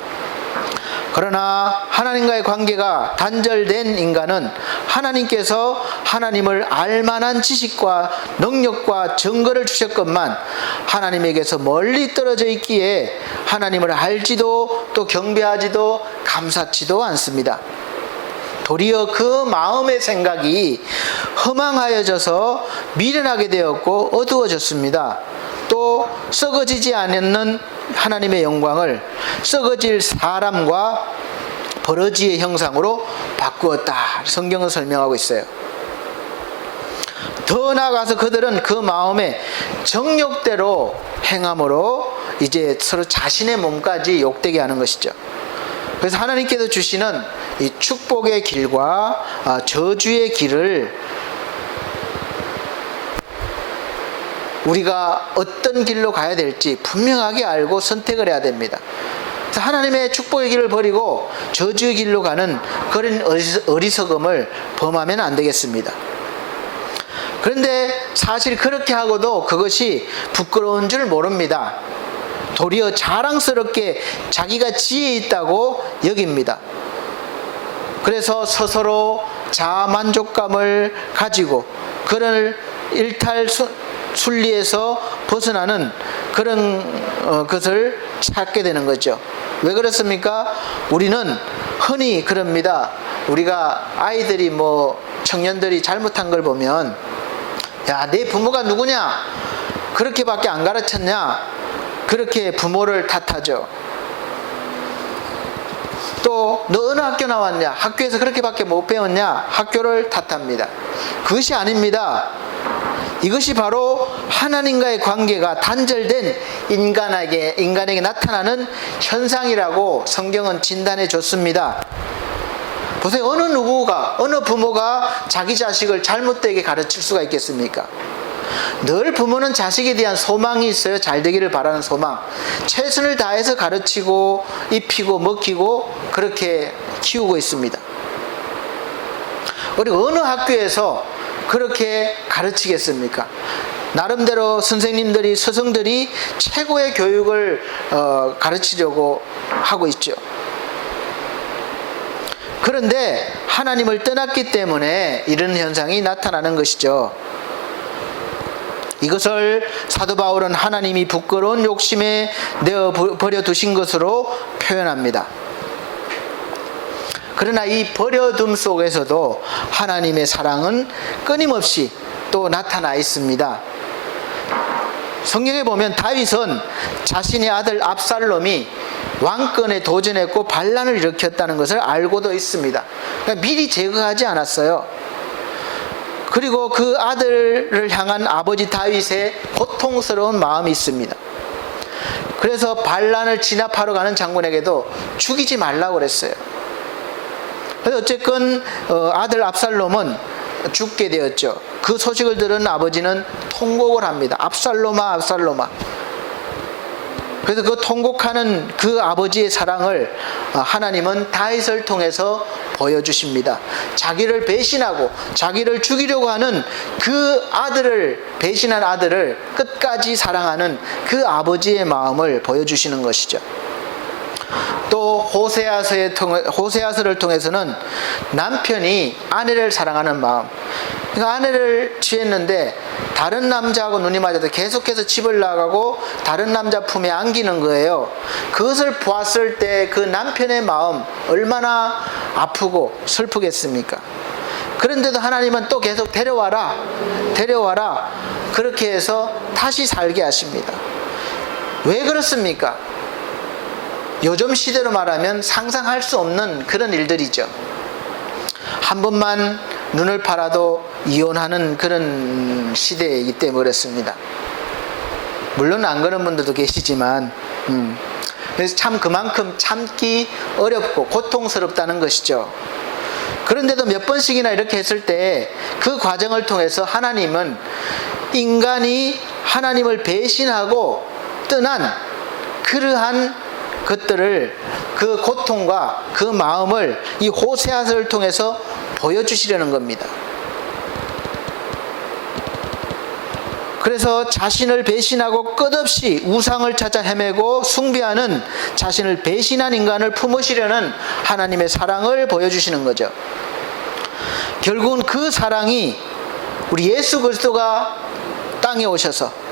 그러나 하나님과의 관계가 단절된 인간은 하나님께서 하나님을 알만한 지식과 능력과 증거를 주셨건만 하나님에게서 멀리 떨어져 있기에 하나님을 알지도 또 경배하지도 감사치도 않습니다. 도리어 그 마음의 생각이 허망하여져서 미련하게 되었고 어두워졌습니다. 또 썩어지지 않는 하나님의 영광을 썩어질 사람과 버러지의 형상으로 바꾸었다. 성경은 설명하고 있어요. 더 나아가서 그들은 그 마음의 정욕대로 행함으로 이제 서로 자신의 몸까지 욕되게 하는 것이죠. 그래서 하나님께서 주시는 이 축복의 길과 저주의 길을 우리가 어떤 길로 가야 될지 분명하게 알고 선택을 해야 됩니다. 그래서 하나님의 축복의 길을 버리고 저주의 길로 가는 그런 어리석음을 범하면 안 되겠습니다. 그런데 사실 그렇게 하고도 그것이 부끄러운 줄 모릅니다. 도리어 자랑스럽게 자기가 지혜 있다고 여깁니다. 그래서 스스로 자만족감을 가지고 그런 일탈순리에서 벗어나는 그런 것을 찾게 되는 거죠. 왜 그렇습니까? 우리는 흔히 그럽니다. 우리가 아이들이 청년들이 잘못한 걸 보면, 야, 내 부모가 누구냐? 그렇게밖에 안 가르쳤냐? 그렇게 부모를 탓하죠. 또 너 어느 학교 나왔냐? 학교에서 그렇게밖에 못 배웠냐? 학교를 탓합니다. 그것이 아닙니다. 이것이 바로 하나님과의 관계가 단절된 인간에게 나타나는 현상이라고 성경은 진단해 줬습니다. 보세요. 어느 부모가 자기 자식을 잘못되게 가르칠 수가 있겠습니까? 늘 부모는 자식에 대한 소망이 있어요. 잘 되기를 바라는 소망. 최선을 다해서 가르치고 입히고 먹히고 그렇게 키우고 있습니다. 우리 어느 학교에서 그렇게 가르치겠습니까? 나름대로 선생님들이, 스승들이 최고의 교육을 가르치려고 하고 있죠. 그런데 하나님을 떠났기 때문에 이런 현상이 나타나는 것이죠. 이것을 사도 바울은 하나님이 부끄러운 욕심에 내어 버려두신 것으로 표현합니다. 그러나 이 버려둠 속에서도 하나님의 사랑은 끊임없이 또 나타나 있습니다. 성경에 보면 다윗은 자신의 아들 압살롬이 왕권에 도전했고 반란을 일으켰다는 것을 알고도 있습니다. 그러니까 미리 제거하지 않았어요. 그리고 그 아들을 향한 아버지 다윗의 고통스러운 마음이 있습니다. 그래서 반란을 진압하러 가는 장군에게도 죽이지 말라고 그랬어요. 그래서 어쨌건 아들 압살롬은 죽게 되었죠. 그 소식을 들은 아버지는 통곡을 합니다. 압살롬아, 압살롬아. 그래서 그 통곡하는 그 아버지의 사랑을 하나님은 다윗을 통해서 보여주십니다. 자기를 배신하고 자기를 죽이려고 하는 그 아들을, 배신한 아들을 끝까지 사랑하는 그 아버지의 마음을 보여주시는 것이죠. 또 호세아서를 통해서는 남편이 아내를 사랑하는 마음, 그러니까 아내를 취했는데 다른 남자하고 눈이 맞아서 계속해서 집을 나가고 다른 남자 품에 안기는 거예요. 그것을 보았을 때 그 남편의 마음 얼마나 아프고 슬프겠습니까? 그런데도 하나님은 또 계속 데려와라 그렇게 해서 다시 살게 하십니다. 왜 그렇습니까? 요즘 시대로 말하면 상상할 수 없는 그런 일들이죠. 한 번만 눈을 팔아도 이혼하는 그런 시대이기 때문에 그렇습니다. 물론 안 그런 분들도 계시지만 그래서 참 그만큼 참기 어렵고 고통스럽다는 것이죠. 그런데도 몇 번씩이나 이렇게 했을 때 그 과정을 통해서 하나님은 인간이 하나님을 배신하고 떠난 그러한 것들을, 그 고통과 그 마음을 이 호세아서를 통해서 보여주시려는 겁니다. 그래서 자신을 배신하고 끝없이 우상을 찾아 헤매고 숭배하는 자신을 배신한 인간을 품으시려는 하나님의 사랑을 보여주시는 거죠. 결국은 그 사랑이 우리 예수 그리스도가 땅에 오셔서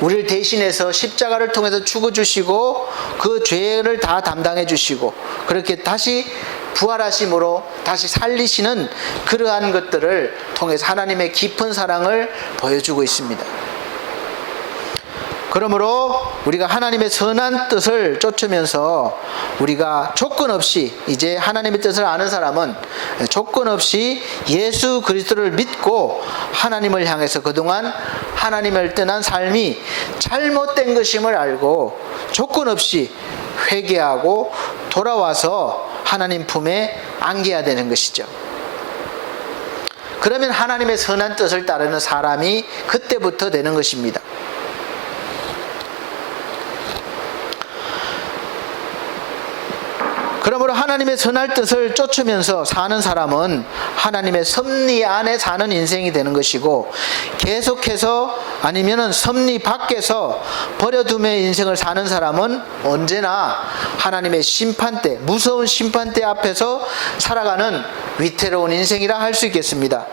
우리를 대신해서 십자가를 통해서 죽어주시고 그 죄를 다 담당해 주시고 그렇게 다시 부활하심으로 다시 살리시는 그러한 것들을 통해서 하나님의 깊은 사랑을 보여주고 있습니다. 그러므로 우리가 하나님의 선한 뜻을 쫓으면서 우리가 조건 없이, 이제 하나님의 뜻을 아는 사람은 조건 없이 예수 그리스도를 믿고 하나님을 향해서 그동안 하나님을 떠난 삶이 잘못된 것임을 알고 조건 없이 회개하고 돌아와서 하나님 품에 안겨야 되는 것이죠. 그러면 하나님의 선한 뜻을 따르는 사람이 그때부터 되는 것입니다. 그러므로 하나님의 선할 뜻을 쫓으면서 사는 사람은 하나님의 섭리 안에 사는 인생이 되는 것이고, 계속해서 아니면은 섭리 밖에서 버려둠의 인생을 사는 사람은 언제나 하나님의 심판대, 무서운 심판대 앞에서 살아가는 위태로운 인생이라 할 수 있겠습니다.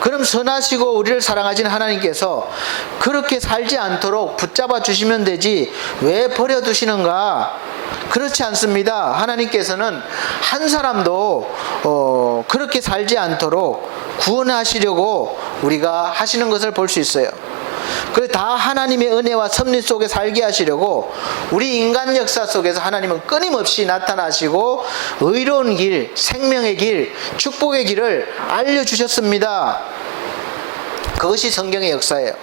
그럼 선하시고 우리를 사랑하신 하나님께서 그렇게 살지 않도록 붙잡아 주시면 되지 왜 버려두시는가? 그렇지 않습니다. 하나님께서는 한 사람도 그렇게 살지 않도록 구원하시려고 우리가 하시는 것을 볼 수 있어요. 그래서 다 하나님의 은혜와 섭리 속에 살게 하시려고 우리 인간 역사 속에서 하나님은 끊임없이 나타나시고 의로운 길, 생명의 길, 축복의 길을 알려주셨습니다. 그것이 성경의 역사예요.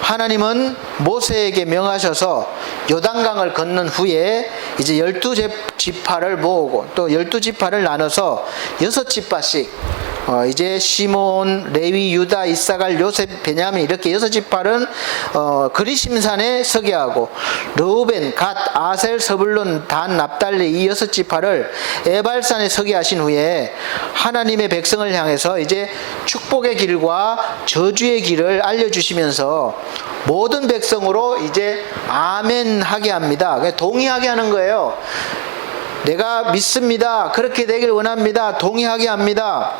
하나님은 모세에게 명하셔서 요단강을 건넌 후에 이제 12지파를 모으고 또 12지파를 나눠서 6지파씩 이제 시몬, 레위, 유다, 이사갈, 요셉, 베냐민 이렇게 6지파는 그리심산에 서게 하고, 르우벤, 갓, 아셀, 서불론, 단, 납달리 이 6지파를 에발산에 서게 하신 후에 하나님의 백성을 향해서 이제 축복의 길과 저주의 길을 알려주시면서 모든 백성으로 이제 아멘 하게 합니다. 동의하게 하는 거예요. 내가 믿습니다. 그렇게 되길 원합니다. 동의하게 합니다.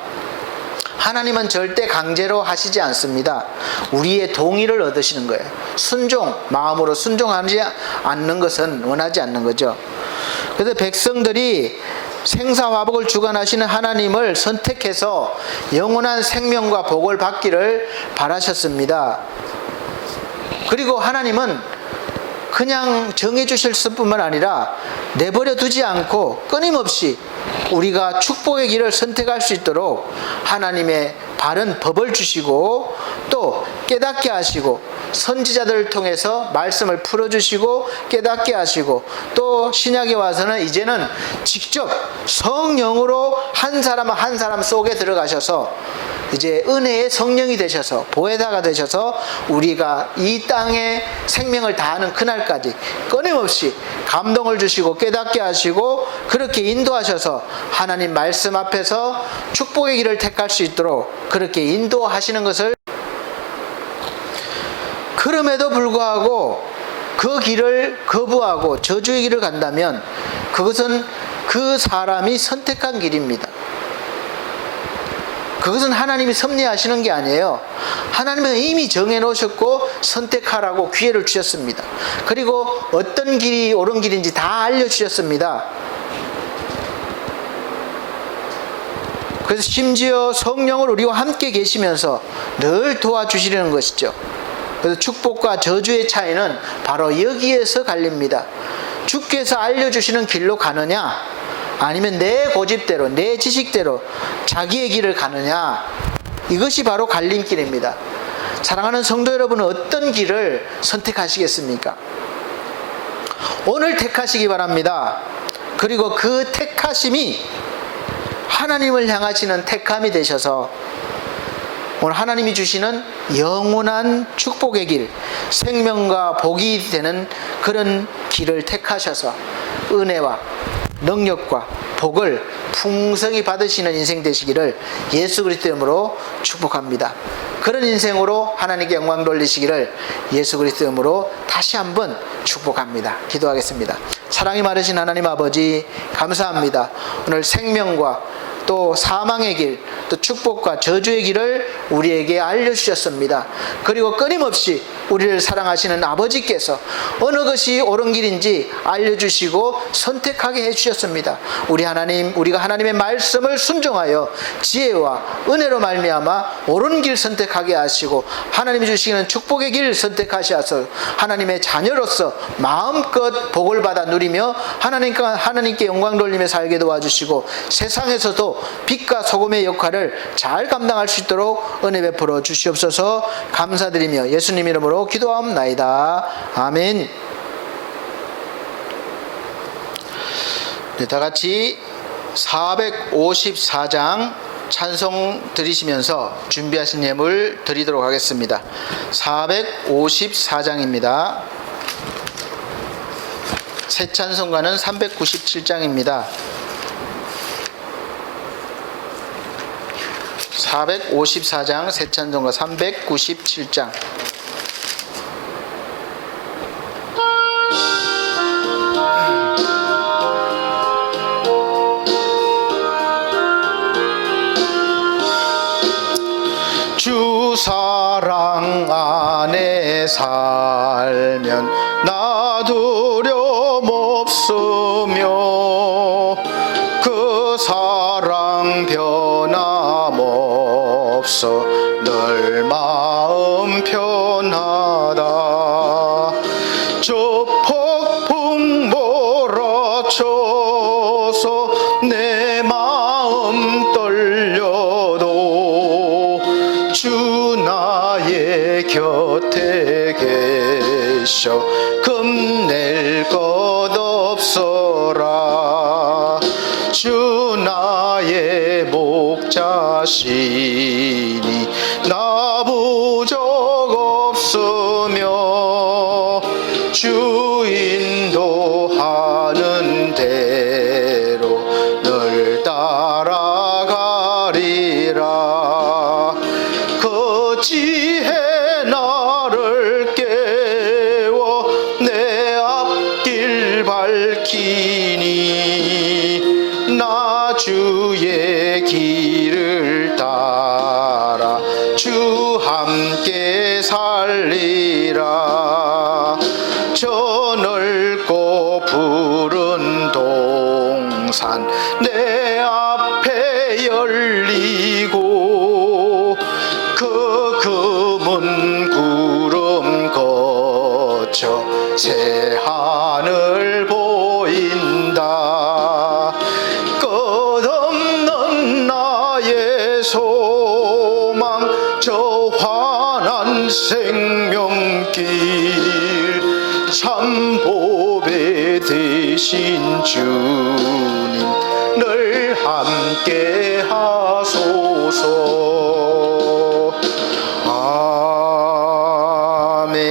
하나님은 절대 강제로 하시지 않습니다. 우리의 동의를 얻으시는 거예요. 순종, 마음으로 순종하지 않는 것은 원하지 않는 거죠. 그래서 백성들이 생사화복을 주관하시는 하나님을 선택해서 영원한 생명과 복을 받기를 바라셨습니다. 그리고 하나님은 그냥 정해주실 뿐만 아니라 내버려 두지 않고 끊임없이 우리가 축복의 길을 선택할 수 있도록 하나님의 바른 법을 주시고 또 깨닫게 하시고 선지자들을 통해서 말씀을 풀어주시고 깨닫게 하시고 또 신약에 와서는 이제는 직접 성령으로 한 사람 한 사람 속에 들어가셔서 이제 은혜의 성령이 되셔서 보혜사가 되셔서 우리가 이 땅에 생명을 다하는 그날까지 끊임없이 감동을 주시고 깨닫게 하시고 그렇게 인도하셔서 하나님 말씀 앞에서 축복의 길을 택할 수 있도록 그렇게 인도하시는 것을, 그럼에도 불구하고 그 길을 거부하고 저주의 길을 간다면 그것은 그 사람이 선택한 길입니다. 그것은 하나님이 섭리하시는 게 아니에요. 하나님은 이미 정해놓으셨고 선택하라고 기회를 주셨습니다. 그리고 어떤 길이 옳은 길인지 다 알려주셨습니다. 그래서 심지어 성령을 우리와 함께 계시면서 늘 도와주시려는 것이죠. 그래서 축복과 저주의 차이는 바로 여기에서 갈립니다. 주께서 알려주시는 길로 가느냐, 아니면 내 고집대로 내 지식대로 자기의 길을 가느냐, 이것이 바로 갈림길입니다. 사랑하는 성도 여러분은 어떤 길을 선택하시겠습니까? 오늘 택하시기 바랍니다. 그리고 그 택하심이 하나님을 향하시는 택함이 되셔서 오늘 하나님이 주시는 영원한 축복의 길, 생명과 복이 되는 그런 길을 택하셔서 은혜와 능력과 복을 풍성히 받으시는 인생 되시기를 예수 그리스도 이름으로 축복합니다. 그런 인생으로 하나님께 영광 돌리시기를 예수 그리스도 이름으로 다시 한번 축복합니다. 기도하겠습니다. 사랑이 많으신 하나님 아버지, 감사합니다. 오늘 생명과 또 사망의 길, 또 축복과 저주의 길을 우리에게 알려주셨습니다. 그리고 끊임없이 우리를 사랑하시는 아버지께서 어느 것이 옳은 길인지 알려주시고 선택하게 해주셨습니다. 우리 하나님, 우리가 하나님의 말씀을 순종하여 지혜와 은혜로 말미암아 옳은 길 선택하게 하시고 하나님이 주시는 축복의 길 선택하셔서 하나님의 자녀로서 마음껏 복을 받아 누리며 하나님께 영광 돌리며 살게 도와주시고 세상에서도 빛과 소금의 역할을 잘 감당할 수 있도록 은혜 베풀어 주시옵소서. 감사드리며 예수님 이름으로 기도하옵나이다. 아멘. 네, 다 같이 454장 찬송 드리시면서 준비하신 예물 드리도록 하겠습니다. 454장입니다. 새 찬송가는 397장입니다. 454장 새 찬송가 397장. 주 사랑 안에 살면 나 두려움 없으며 그 사랑 변함없어 늘 마음 편하다. 저 폭풍 몰아쳐서 내 마음 떨려도 주 나의 곁에 계셔 겁낼 것 없어라. 주 나의 목자시니 나 부족 없으며 주 인도하는 대로 늘 따라가리라. 그 지혜 나를 깨워 내 앞길 밝히니 나 주의 길을 따라 주 함께 살리라. 저 넓고 푸른 동산 성산 내 앞에 열리고 그 금은 구름 거쳐 새 하늘 보인다. 끝없는 나의 소망 저 환한 생명길 참보배 되신 주님 늘 함께 하소서. 아멘.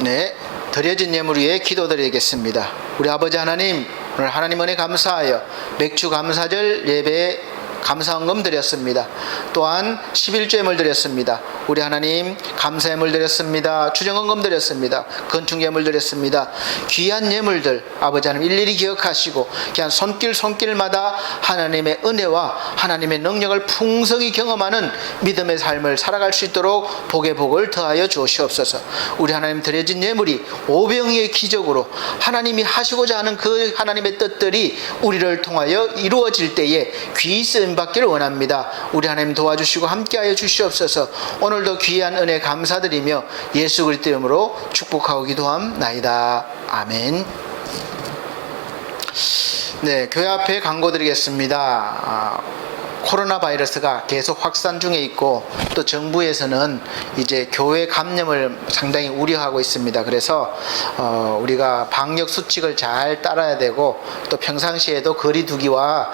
네, 드려진 예물 위에 기도드리겠습니다. 우리 아버지 하나님, 오늘 하나님 은혜 감사하여 맥주 감사절 예배에 감사헌금 드렸습니다. 또한 11조예물 드렸습니다. 우리 하나님 감사예물 드렸습니다. 추정헌금 드렸습니다. 건축예물 드렸습니다. 귀한 예물들 아버지 하나님 일일이 기억하시고 그냥 손길마다 하나님의 은혜와 하나님의 능력을 풍성히 경험하는 믿음의 삶을 살아갈 수 있도록 복의 복을 더하여 주옵소서. 우리 하나님 드려진 예물이 오병이의 기적으로 하나님이 하시고자 하는 그 하나님의 뜻들이 우리를 통하여 이루어질 때에 귀히 쓰임 받기를 원합니다. 우리 하나님 도와주시고 함께하여 주시옵소서. 오늘도 귀한 은혜 감사드리며 예수 그리스도 이름으로 축복하고 기도함나이다. 아멘. 네, 교회 앞에 광고 드리겠습니다. 코로나 바이러스가 계속 확산 중에 있고 또 정부에서는 이제 교회 감염을 상당히 우려하고 있습니다. 그래서 우리가 방역 수칙을 잘 따라야 되고 또 평상시에도 거리 두기와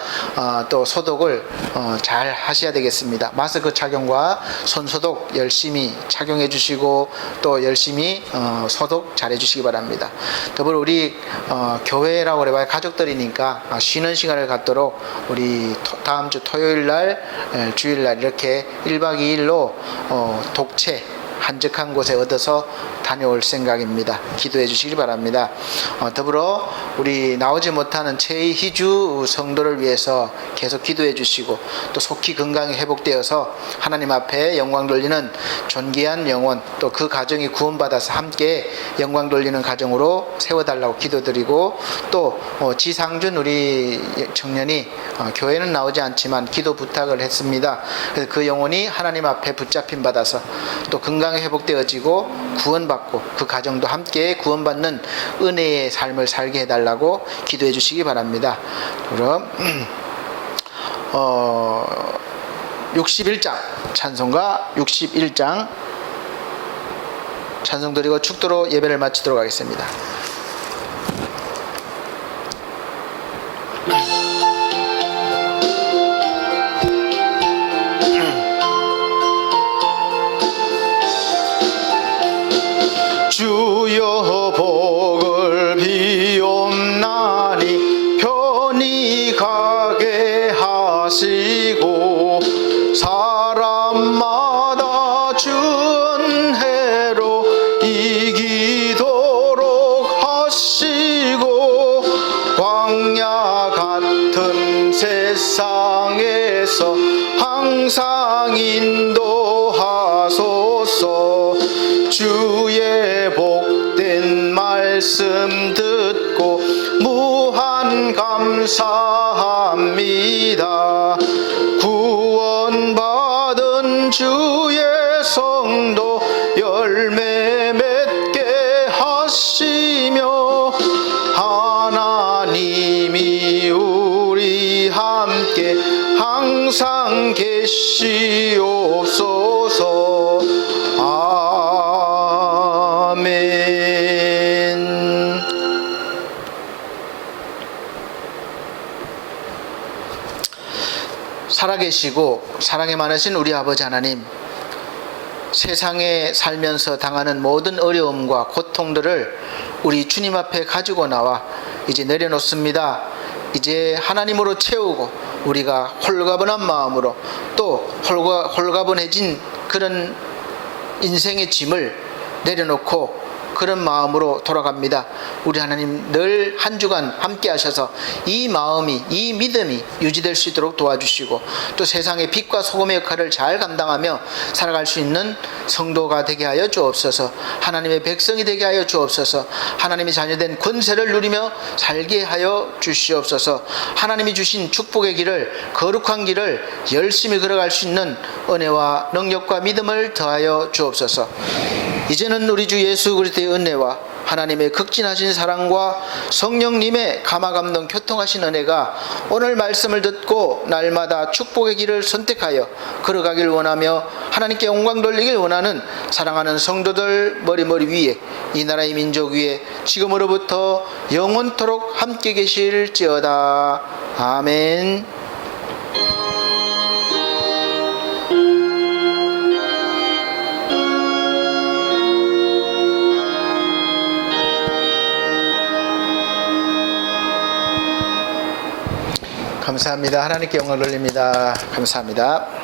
또 소독을 잘 하셔야 되겠습니다. 마스크 착용과 손 소독 열심히 착용해 주시고 또 열심히 소독 잘 해주시기 바랍니다. 더불어 우리 교회라고 그래봐야 가족들이니까 쉬는 시간을 갖도록 우리 다음 주 토요일 날 주일날 이렇게 1박 2일로 독채 한적한 곳에 얻어서 다녀올 생각입니다. 기도해 주시기 바랍니다. 더불어 우리 나오지 못하는 최희주 성도를 위해서 계속 기도해 주시고 또 속히 건강이 회복되어서 하나님 앞에 영광 돌리는 존귀한 영혼 또 그 가정이 구원받아서 함께 영광 돌리는 가정으로 세워달라고 기도드리고 또 지상준 우리 청년이 교회는 나오지 않지만 기도 부탁을 했습니다. 그래서 그 영혼이 하나님 앞에 붙잡힘 받아서 또 건강이 회복되어지고 구원받고 그 가정도 함께 구원받는 은혜의 삶을 살게 해달라고 기도해 주시기 바랍니다. 그럼 61장 찬송가 61장 찬송 드리고 축도로 예배를 마치도록 하겠습니다. 주여 복을 비옵나니 편히 가게 하시고 사람마다 준혜로 이기도록 하시고 광야 같은 세상에서 항상 인도하소서. 주의 복된 말씀 듣고 무한 감사합니다. 구원받은 주의 성도 열매 맺게 하시며 하나님이 우리 함께 항상 계시옵소서. 아멘. 살아계시고 사랑이 많으신 우리 아버지 하나님, 세상에 살면서 당하는 모든 어려움과 고통들을 우리 주님 앞에 가지고 나와 이제 내려놓습니다. 이제 하나님으로 채우고 우리가 홀가분한 마음으로 또 홀가분해진 그런 인생의 짐을 내려놓고 그런 마음으로 돌아갑니다. 우리 하나님 늘 한 주간 함께 하셔서 이 마음이, 이 믿음이 유지될 수 있도록 도와주시고, 또 세상의 빛과 소금의 역할을 잘 감당하며 살아갈 수 있는 성도가 되게 하여 주옵소서. 하나님의 백성이 되게 하여 주옵소서. 하나님의 자녀된 권세를 누리며 살게 하여 주시옵소서. 하나님이 주신 축복의 길을, 거룩한 길을 열심히 걸어갈 수 있는 은혜와 능력과 믿음을 더하여 주옵소서. 이제는 우리 주 예수 그리스도의 은혜와 하나님의 극진하신 사랑과 성령님의 감화감동 교통하신 은혜가 오늘 말씀을 듣고 날마다 축복의 길을 선택하여 걸어가길 원하며 하나님께 영광 돌리길 원하는 사랑하는 성도들 머리 위에, 이 나라의 민족 위에 지금으로부터 영원토록 함께 계실지어다. 아멘. 감사합니다. 하나님께 영광 돌립니다. 감사합니다.